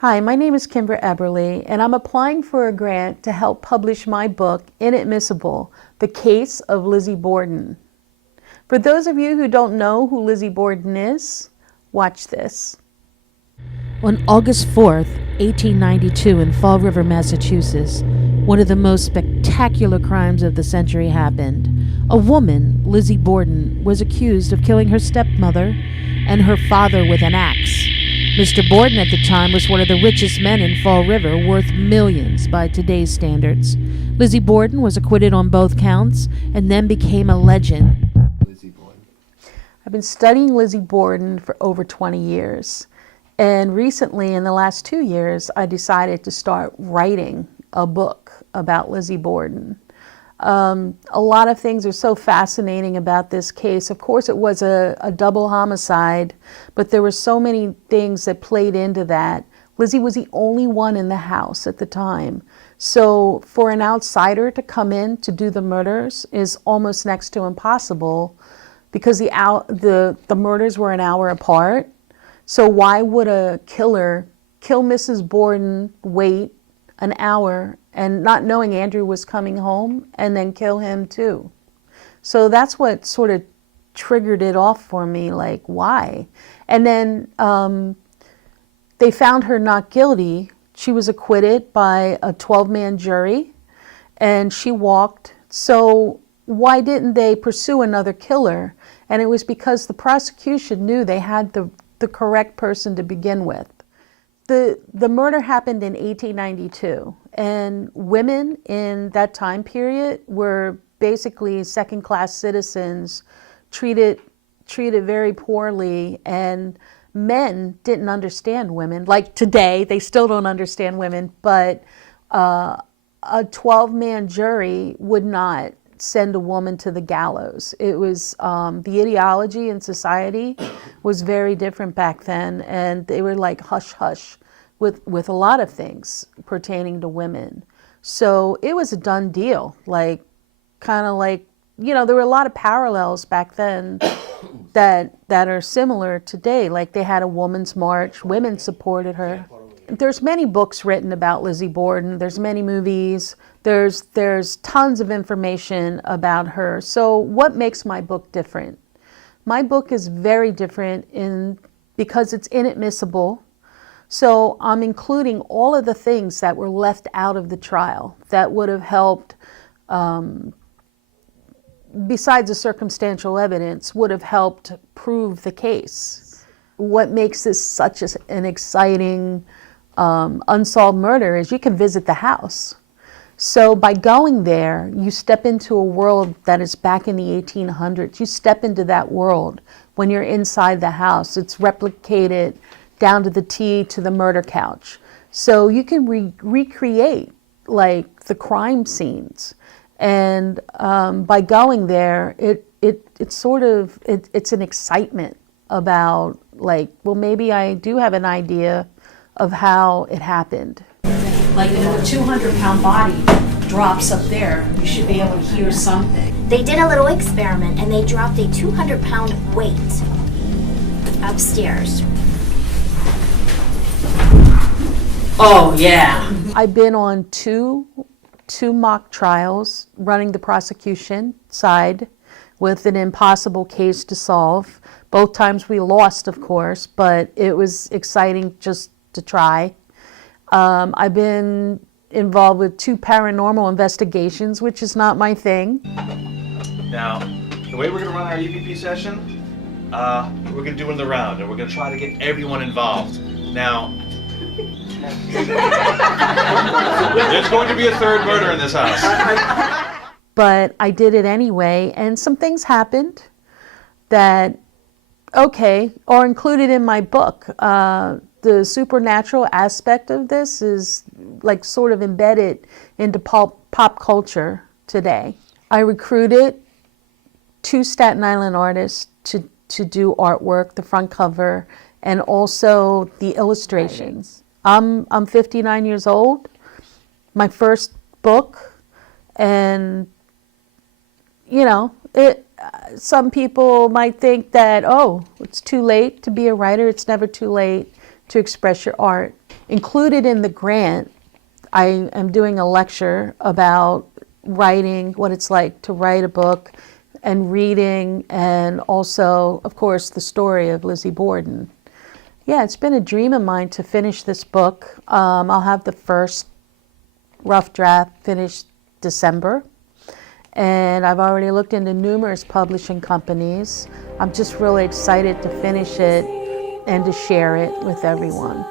Hi, my name is Kimber Eberly, and I'm applying for a grant to help publish my book, Inadmissible, The Case of Lizzie Borden. For those of you who don't know who Lizzie Borden is, watch this. On August 4th, 1892, in Fall River, Massachusetts, one of the most spectacular crimes of the century happened. A woman, Lizzie Borden, was accused of killing her stepmother and her father with an axe. Mr. Borden at the time was one of the richest men in Fall River, worth millions by today's standards. Lizzie Borden was acquitted on both counts and then became a legend. Lizzie Borden. I've been studying Lizzie Borden for over 20 years. And recently, in the last 2 years, I decided to start writing a book about Lizzie Borden. A lot of things are so fascinating about this case. Of course, it was a double homicide, but there were so many things that played into that. Lizzie was the only one in the house at the time. So for an outsider to come in to do the murders is almost next to impossible because the murders were an hour apart. So why would a killer kill Mrs. Borden, wait an hour, and not knowing Andrew was coming home, and then kill him too? So that's what sort of triggered it off for me, like, why? And then they found her not guilty. She was acquitted by a 12-man jury, and she walked. So why didn't they pursue another killer? And it was because the prosecution knew they had the correct person to begin with. The murder happened in 1892, and women in that time period were basically second-class citizens, treated very poorly, and men didn't understand women. Like today, they still don't understand women, but a 12-man jury would not send a woman to the gallows. It was, the ideology in society was very different back then, and they were like hush-hush with a lot of things pertaining to women. So it was a done deal, like, kind of like, you know, there were a lot of parallels back then that are similar today. Like they had a women's march, women supported her. There's many books written about Lizzie Borden. There's many movies. There's tons of information about her. So what makes my book different? My book is very different because it's inadmissible. So I'm including all of the things that were left out of the trial that would have helped, besides the circumstantial evidence, would have helped prove the case. What makes this such an exciting unsolved murder is you can visit the house. So by going there, you step into a world that is back in the 1800s. You step into that world when you're inside the house. It's replicated down to the T to the murder couch. So you can recreate like the crime scenes. And by going there, it's an excitement about like, well, maybe I do have an idea of how it happened. Like if a 200-pound body drops up there, you should be able to hear something. They did a little experiment and they dropped a 200-pound weight upstairs. Oh yeah. I've been on two mock trials running the prosecution side with an impossible case to solve. Both times we lost, of course, but it was exciting just to try. I've been involved with 2 paranormal investigations, which is not my thing. Now, the way we're going to run our EVP session, we're going to do it in the round, and we're going to try to get everyone involved. Now, there's going to be a third murder in this house. But I did it anyway, and some things happened that, okay, are included in my book. The supernatural aspect of this is like sort of embedded into pop culture today. I recruited 2 Staten Island artists to do artwork, the front cover, and also the illustrations. I'm 59 years old, my first book, and you know, some people might think that, oh, it's too late to be a writer. It's never too late. to express your art. Included in the grant, I am doing a lecture about writing, what it's like to write a book, and reading, and also, of course, the story of Lizzie Borden. Yeah, it's been a dream of mine to finish this book. I'll have the first rough draft finished December, and I've already looked into numerous publishing companies. I'm just really excited to finish it and to share it with everyone.